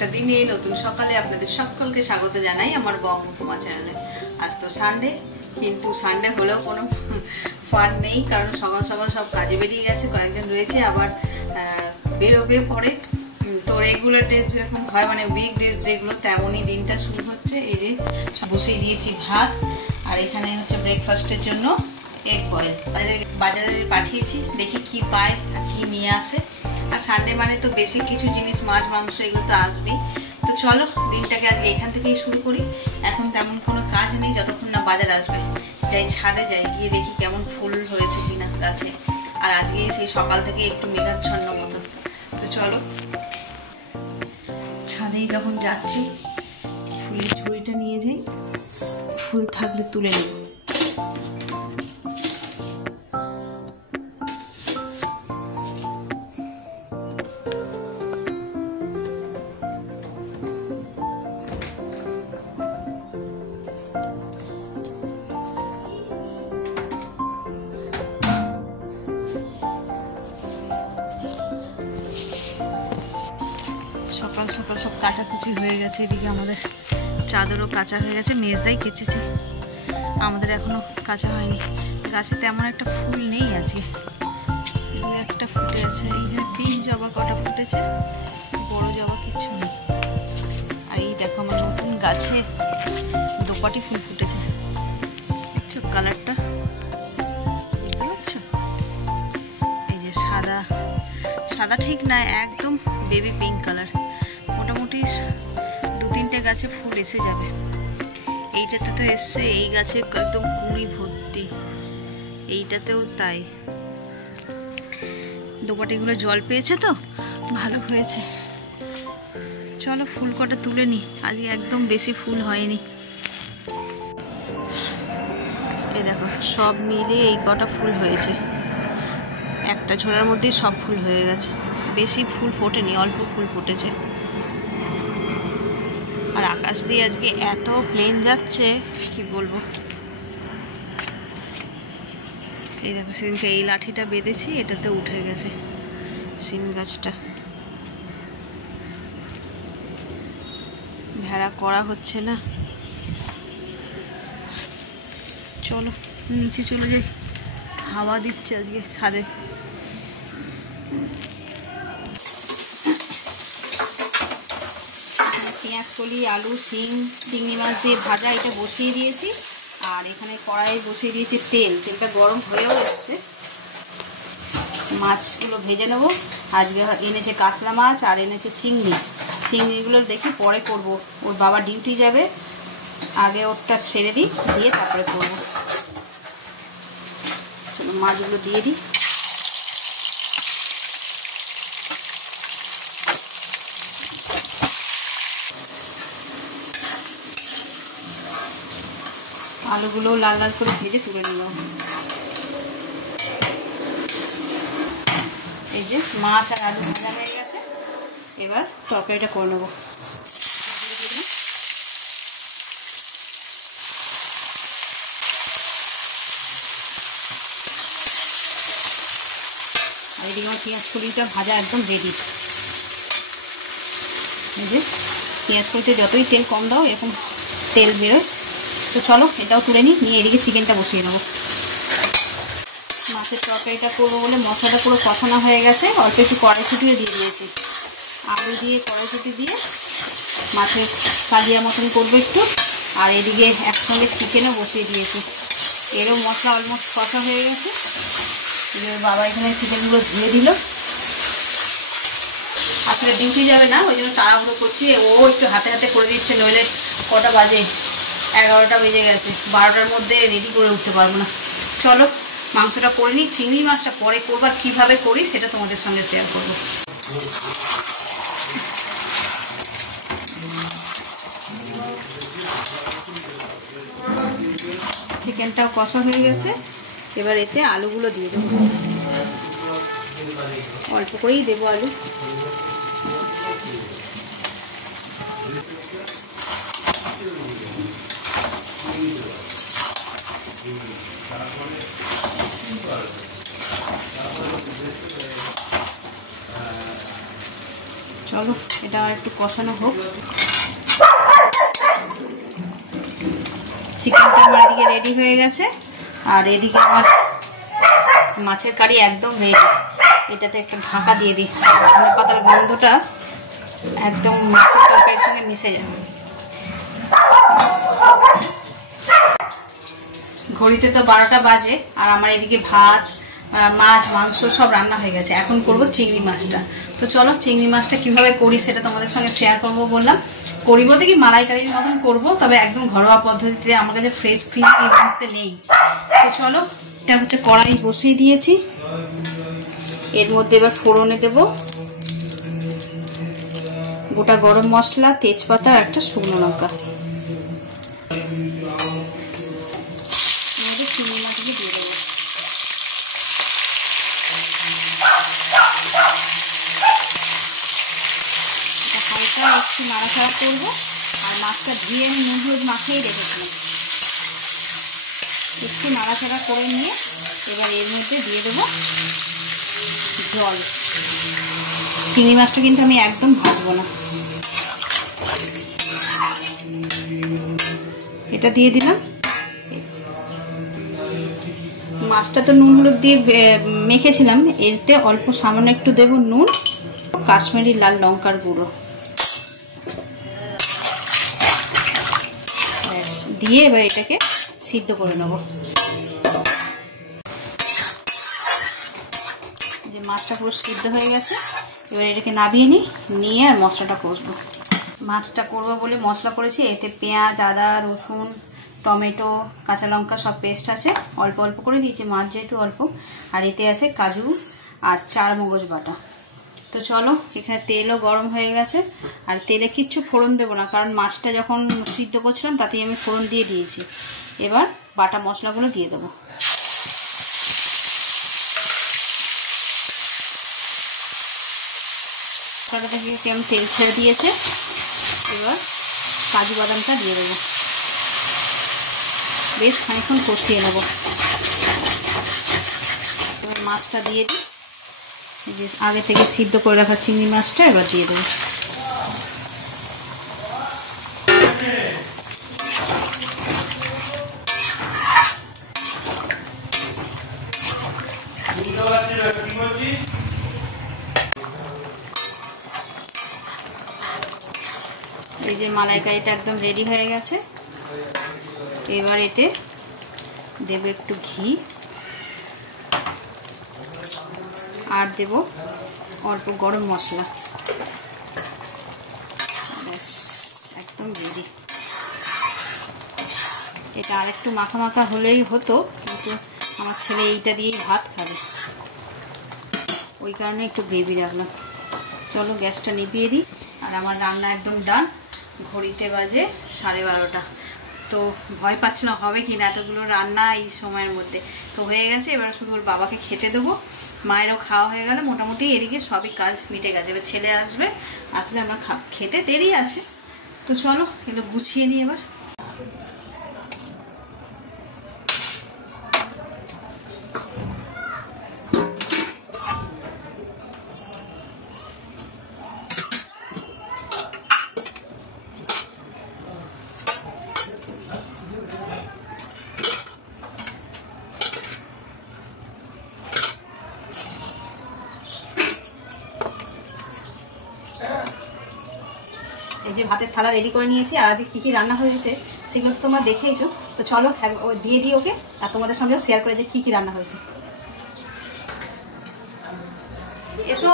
একটা দিনে নতুন সকালে আপনাদের সকলকে স্বাগত জানাই আমার বঙ্গকুমা চ্যানেলে। আজ তো সানডে, কিন্তু সানডে হলেও কোনো ফান নেই, কারণ সকাল সকাল সব কাজে বেরিয়ে গেছে, কয়েকজন রয়েছে আবার বেরোবে পরে। তো রেগুলার ডেজ যেরকম হয়, মানে উইক ডেজ যেগুলো, তেমনই দিনটা শুরু হচ্ছে। এই যে বসিয়ে দিয়েছি ভাত, আর এখানে হচ্ছে ব্রেকফাস্টের জন্য এগ বয়েল। বাজারে পাঠিয়েছি, দেখি কি পায় আর কি নিয়ে আসে। আর সানডে মানে তো বেসিক কিছু জিনিস, মাছ মাংস এগুলো তো আসবেই। তো চলো দিনটাকে আজকে এখান থেকেই শুরু করি। এখন তেমন কোনো কাজ নেই যতক্ষণ না বাজার আসবে। যাই ছাদে যাই, গিয়ে দেখি কেমন ফুল হয়েছে কিনা গাছে। আর আজকে সেই সকাল থেকে একটু মেঘাচ্ছন্ন মতো। তো চলো ছাদেই যখন যাচ্ছি ফুলের ঝুড়িটা নিয়ে যাই, ফুল থাকলে তুলে নেব। সকাল সকাল সব কাচাকুচি হয়ে গেছে। এদিকে আমাদের চাদরও কাঁচা হয়ে গেছে, মেজদাই কেচেছে, আমাদের এখনো কাঁচা হয়নি। গাছে তেমন একটা ফুল নেই আজকে, একটা ফুটে আছে। এইখানে পিঙ্ক জবা কটা ফুটেছে, বড় জবা কিচ্ছু নেই। আর এই দেখো আমার নতুন গাছে দোপাটি ফুল ফুটেছে, দেখছো কালারটা, বুঝতে পারছো? এই যে সাদা সাদা ঠিক না, একদম বেবি পিঙ্ক কালার। মোটামুটি 2-3টে গাছে ফুল এসে যাবে। এইটাতে তো এসছে, এই গাছে একদম কুঁড়ি ভর্তি, এইটাতেও তাই। দোপাটিগুলো জল পেয়েছে তো ভালো হয়েছে। চলো ফুল কটা তুলে নি, আজকে একদম বেশি ফুল হয়নি। এই দেখো সব মিলে এই কটা ফুল হয়েছে, একটা ঝোড়ার মধ্যেই সব ফুল হয়ে গেছে। বেশি ফুল ফোটেনি, অল্প ফুল ফুটেছে। আর আকাশ দিয়ে আজকে এত প্লেন যাচ্ছে কি বলবো। এই দেখো সেদিনকে এই লাঠিটা বেঁধেছি, এটাতে উঠে গেছে সিম গাছটা। ভেড়া করা হচ্ছে না। চলো নিচে চলে যাই, হাওয়া দিচ্ছে আজকে ছাদে। পেঁয়াজ কলি, আলু, শিম, চিংড়ি মাছ দিয়ে ভাজা, এটা বসিয়ে দিয়েছি। আর এখানে কড়াই বসিয়ে দিয়েছি তেল, তেলটা গরম হয়েও এসছে। মাছগুলো ভেজে নেবো। আজকে এনেছে কাতলা মাছ আর এনেছে চিংড়ি। চিংড়িগুলো দেখি পরে করব, ওর বাবা ডিউটি যাবে, আগে ওরটা ছেড়ে দিই, দিয়ে তারপরে করবো। চলো মাছগুলো দিয়ে দিই। আলুগুলো লাল লাল করে ভেজে তুলে নিলাম। এই যে মাছ আর আলু ভাজা হয়ে গেছে, এবার তরকারিটা করে নেবো। আর এদিকে আমার পেঁয়াজ কলিটা ভাজা একদম রেডি। এই যে পেঁয়াজ কলিতে যতই তেল কম দাও এরকম তেল বেরোয়। তো চলো এটাও তুলে নিই, নিয়ে এদিকে চিকেনটা বসিয়ে নেবো। মাছের তরকারিটা করবো বলে মশলাটা পুরো কষানো হয়ে গেছে, অল্প একটু কড়াইশুঁটিও দিয়ে দিয়েছি। আলু দিয়ে কড়াইশুঁটি দিয়ে মাছের কালিয়া মতন করবো একটু। আর এদিকে একসঙ্গে চিকেনও বসিয়ে দিয়েছি। এরও মশলা অলমোস্ট কষা হয়ে গেছে। এবার বাবা এখানে চিকেনগুলো ধুয়ে দিল। আসলে ডিউটি যাবে না, ওই জন্য তাড়াহুড়ো করছি, ও একটু হাতে হাতে করে দিচ্ছে, নইলে কটা বাজে, 11টা বেজে গেছে, 12টার মধ্যে রেডি করে উঠতে পারবো না। চলো মাংসটা করে নিই, চিংড়ি মাছটা পরে করবো, আর কীভাবে করি সেটা তোমাদের সঙ্গে শেয়ার করবো। চিকেনটাও কষা হয়ে গেছে, এবার এতে আলুগুলো দিয়ে দেবো। অল্প করেই দেবো আলু। চলো এটা একটু কষানো হোক। চিকেনটা আমার এদিকে রেডি হয়ে গেছে, আর এদিকে আমার মাছের কারি একদম রেডি। এটাতে একটা ঢাকা দিয়ে দিই, ধনে পাতার গন্ধটা একদম মাছের তরকারির সঙ্গে মিশে যাবে। ঘড়িতে তো 12টা বাজে, আর আমার এদিকে ভাত, মাছ, মাংস সব রান্না হয়ে গেছে। এখন করব চিংড়ি মাছটা। তো চলো চিংড়ি মাছটা কীভাবে করি সেটা তোমাদের সঙ্গে শেয়ার করবো বললাম। করি বলতে কি মালাইকারির মতন করবো, তবে একদম ঘরোয়া পদ্ধতিতে। আমার কাছে ফ্রেশ ক্রিম এই মুহূর্তে নেই। তো চলো, এটা হচ্ছে কড়াই বসিয়ে দিয়েছি। এর মধ্যে এবার ফোড়নে দেব গোটা গরম মশলা, তেজপাতা আর একটা শুকনো লঙ্কা। চিংড়ি মাছগুলো দিয়ে দেবো। হালকা একটু নাড়াচাড়া করবো। আর মাছটা ধুয়ে আমি নুন হলুদ মাখিয়েই রেখেছিলাম। একটু নাড়াচাড়া করে নিয়ে এবার এর মধ্যে দিয়ে দেবো জল। চিংড়ি মাছটা কিন্তু আমি একদম ভাজবো না। এটা দিয়ে দিলাম। মাছটা তো নুন হলুদ দিয়ে মেখেছিলাম, এতে অল্প সামান্য একটু দেব নুন, কাশ্মীরি লাল লঙ্কার গুঁড়ো দিয়ে এবার এটাকে সিদ্ধ করে নেব। যে মাছটা পুরো সিদ্ধ হয়ে গেছে, এবার এটাকে নামিয়ে নিয়ে আর মশলাটা কষবো। মাছটা করবো বলে মশলা করেছি, এতে পেঁয়াজ, আদা, রসুন, টমেটো, কাঁচা লঙ্কা সব পেস্ট আছে। অল্প অল্প করে দিয়েছি, মাছ যেহেতু অল্প। আর এতে আছে কাজু আর 4 মগজ বাটা। তো চলো, এখানে তেলও গরম হয়ে গেছে। আর তেলে কিচ্ছু ফোড়ন দেবো না, কারণ মাছটা যখন সিদ্ধ করছিলাম তাতেই আমি ফোড়ন দিয়ে দিয়েছি। এবার বাটা মশলাগুলো দিয়ে দেবো। মশলাটা থেকে কেমন তেল ছেড়ে দিয়েছে। এবার কাজু বাদামটা দিয়ে দেবো। বেশ খানিকক্ষণ কষিয়ে নেব। এবার মাছটা দিয়ে দিই, যে আগে থেকে সিদ্ধ করে রাখা চিংড়ি মাছটা এবার দিয়ে দেবো। এই যে মালাইকারিটা একদম রেডি হয়ে গেছে। এবার এতে দেব একটু ঘি, আর দেব অল্প গরম মশলা। ব্যাস একদম রেডি। এটা আর একটু মাখা মাখা হলেই হতো, কিন্তু আমার ছেলে এইটা দিয়েই ভাত খাবে, ওই কারণে একটু গ্রেভি রাখলাম। চলো গ্যাসটা নিভিয়ে দিই। আর আমার রান্না একদম ডান। ঘড়িতে বাজে 12:30। তো ভয় পাচ্ছে না হবে কি না এতগুলো রান্না এই সময়ের মধ্যে। তো হয়ে গেছে, এবার শুধু ওর বাবাকে খেতে দেবো। মায়েরও খাওয়া হয়ে গেলে মোটামুটি এদিকে সবই কাজ মিটে গেছে। এবার ছেলে আসবে, আসলে আমরা খেতে দেরি আছে। তো চলো এগুলো গুছিয়ে নিই এবার। এই যে ভাতের থালা রেডি করে নিয়েছি। আর আজকে কী কী রান্না হয়েছে সেগুলো তো তোমরা দেখেইছো। তো চলো দিয়ে দিই ওকে, আর তোমাদের সঙ্গেও শেয়ার করে যে কী কী রান্না হয়েছে। এসো।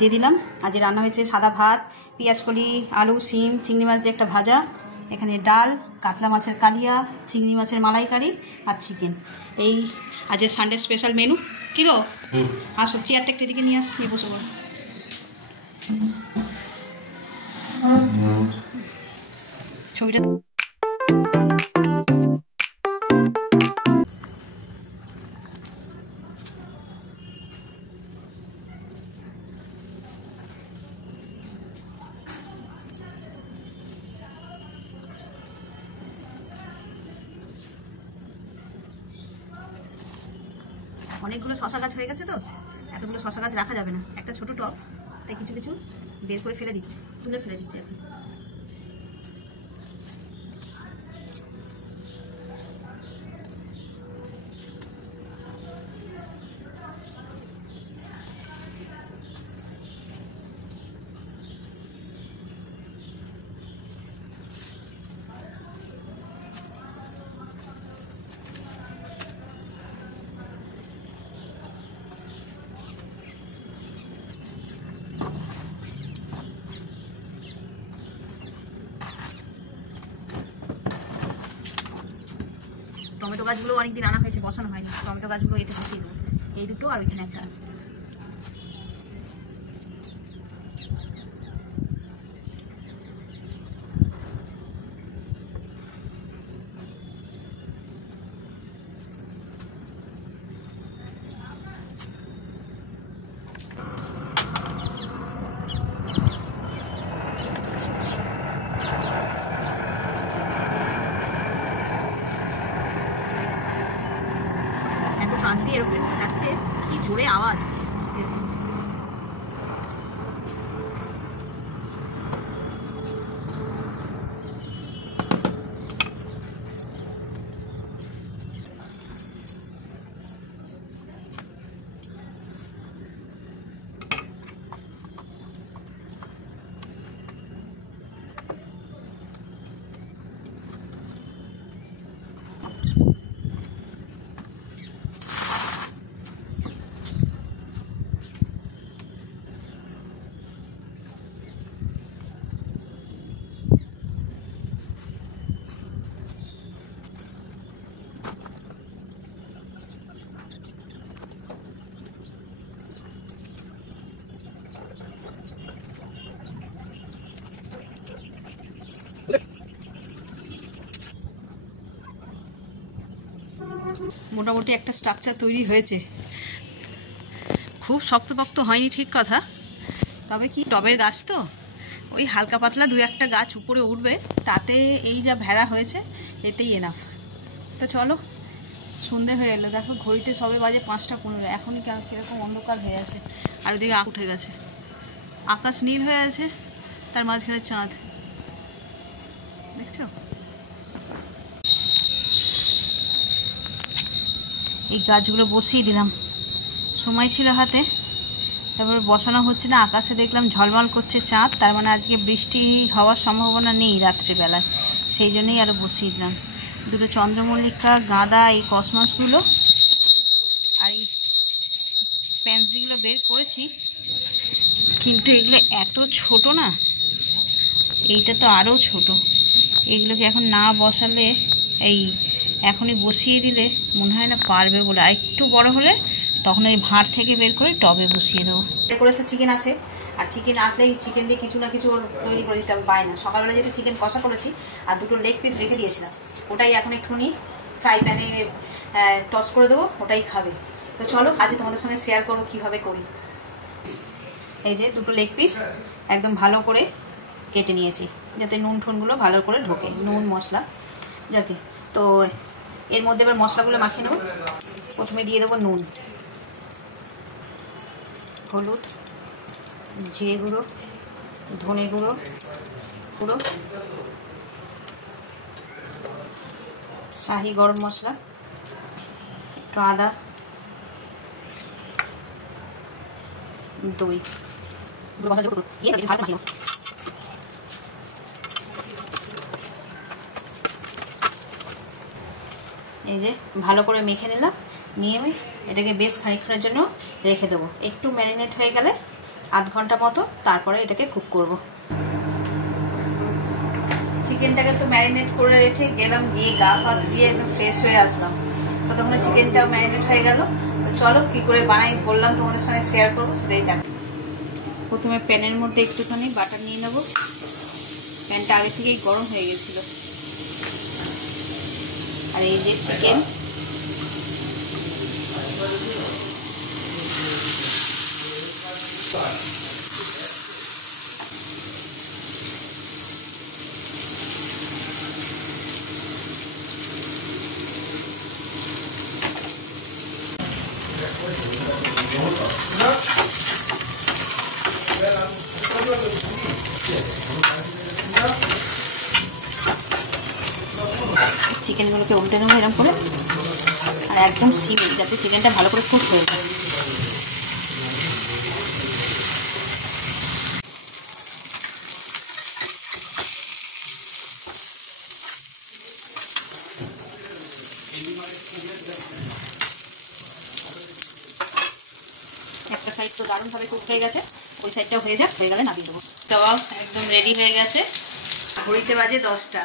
দিয়ে দিলাম। আজ রান্না হয়েছে সাদা ভাত, পেঁয়াজকলি, আলু, শিম, চিংড়ি মাছ দিয়ে একটা ভাজা, এখানে ডাল, কাতলা মাছের কালিয়া, চিংড়ি মাছের মালাইকারি আর চিকেন। এই আজের সানডে স্পেশাল মেনু। কি গো, আসো চেয়ারটা একটু এদিকে নিয়ে আসো, নিয়ে বসে বলো। ছবিটা অনেকগুলো শশা গাছ হয়ে গেছে তো, এতগুলো শশা গাছ রাখা যাবে না, একটা ছোট টব, তাই কিছু কিছু বের করে ফেলে দিচ্ছি, তুলে ফেলে দিচ্ছি এখন। টমেটো গাছগুলো অনেকদিন আনা হয়েছে, বসানো হয়নি, টমেটো গাছগুলো এতে বসিয়ে দেবো, এই দুটো আর ওইখানে একটা আছে। কাঁচ দিয়ে এরোপ্লেন যাচ্ছে, কি জোরে আওয়াজ। মোটামুটি একটা স্ট্রাকচার তৈরি হয়েছে, খুব শক্তপোক্ত হয়নি ঠিক কথা, তবে কি টবের গাছ তো ওই হালকা পাতলা দু একটা গাছ উপরে উঠবে, তাতে এই যা ভেড়া হয়েছে এতেই এনাফ। তো চলো, সন্ধে হয়ে এলো, দেখো ঘড়িতে সবে বাজে 5:15, এখনই কীরকম অন্ধকার হয়ে আছে, আর ওদিকে উঠে গেছে, আকাশ নীল হয়ে আছে, তার মাঝখানে চাঁদ, দেখছো? এই গাছগুলো বসিয়ে দিলাম, সময় ছিল হাতে, তারপরে বসানো হচ্ছে না, আকাশে দেখলাম ঝলমল করছে চাঁদ, তার মানে আজকে বৃষ্টি হওয়ার সম্ভাবনা নেই রাত্রিবেলায়, সেই জন্যই আরও বসিয়ে দিলাম। দুটো চন্দ্রমল্লিকা, গাঁদা, এই কসমসগুলো আর এই প্যান্সিগুলো বের করেছি, কিন্তু এগুলো এত ছোট না, এইটা তো আরও ছোট, এগুলোকে এখন না বসালে, এই এখনই বসিয়ে দিলে মনে হয় না পারবে বলে, আর একটু বড় হলে তখন এই ভাঁড় থেকে বের করে টবে বসিয়ে দেবো। এটা করেছে চিকেন আসে, আর চিকেন আসলেই চিকেন দিয়ে কিছু না কিছু তৈরি করে দিতে, আমি পাই না। সকালবেলা যেহেতু চিকেন কষা করেছি আর দুটো লেগ পিস রেখে দিয়েছিলাম, ওটাই এখন একটুখানি ফ্রাই প্যানে টস করে দেবো, ওটাই খাবে। তো চলো আজ তোমাদের সঙ্গে শেয়ার করবো কীভাবে করি। এই যে দুটো লেগ পিস একদম ভালো করে কেটে নিয়েছি, যাতে নুন ঠুনগুলো ভালো করে ঢোকে, নুন মশলা যাকে। তো এর মধ্যে এবার মশলাগুলো মাখিয়ে নেব। প্রথমে দিয়ে দেবো নুন, হলুদ, জিরে গুঁড়ো, ধনে গুঁড়ো গুঁড়ো, শাহি গরম মশলা, একটু আদা, দই, এই যে ভালো করে মেখে নিলাম, নিয়ে আমি এটাকে বেশ খানিকক্ষণের জন্য রেখে দেবো, একটু ম্যারিনেট হয়ে গেলে আধ ঘন্টা মতো, তারপরে এটাকে কুক করব। চিকেনটাকে তো ম্যারিনেট করে রেখে গেলাম, গিয়ে গা পা ধুয়ে একদম ফ্রেশ হয়ে আসলাম, ততক্ষণে চিকেনটাও ম্যারিনেট হয়ে গেল। তো চলো কী করে বানাই বললাম তোমাদের সঙ্গে শেয়ার করবো, সেটাই দেখো। প্রথমে প্যানের মধ্যে একটুখানি বাটার নিয়ে নেবো, প্যানটা আগে থেকেই গরম হয়ে গেছিলো। আর এই যে চিকেন, চিকেনগুলোকে উল্টে নেবো এরকম করে, আর একদম সিমে, যাতে চিকেনটা ভালো করে কুক হয়ে যায়। একটা সাইড তো দারুণভাবে কুক হয়ে গেছে, ওই সাইডটাও হয়ে যাক, হয়ে গেলে নামিয়ে দেবো। কাবাব একদম রেডি হয়ে গেছে। ঘড়িতে বাজে 10টা।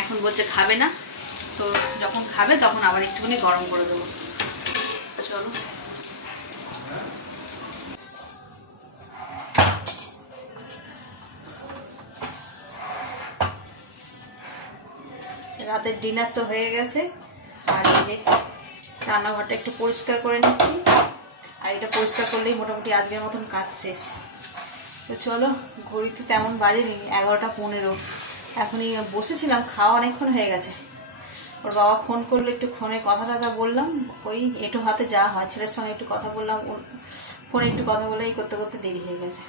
এখন বলছে খাবে না, তো যখন খাবে তখন আবার একটুখানি গরম করে দেবো। চলো রাতের ডিনার তো হয়ে গেছে, আর এই যে রান্নাঘরটা একটু পরিষ্কার করে নিচ্ছি, আর এটা পরিষ্কার করলেই মোটামুটি আজকের মতন কাজ শেষ। তো চলো, ঘড়িতে তেমন বাজেনি, 11টা 15। এখনই বসেছিলাম, খাওয়া অনেকক্ষণ হয়ে গেছে। ওর বাবা ফোন করলো, একটু ফোনে কথা বললাম, ওই এটো হাতে যা হয়, ছেলের সঙ্গে একটু কথা বললাম, ফোনে একটু কথা বলে এই করতে করতে দেরি হয়ে গেছে।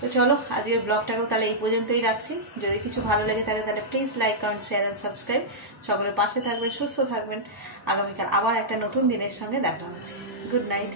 তো চলো, আজকের ব্লগটাকেও তাহলে এই পর্যন্তই রাখছি। যদি কিছু ভালো লেগে থাকে তাহলে please like, comment, share and subscribe. সকলের পাশে থাকবেন, সুস্থ থাকবেন। আগামীকাল আবার একটা নতুন দিনের সঙ্গে দেখা হচ্ছে। Good night.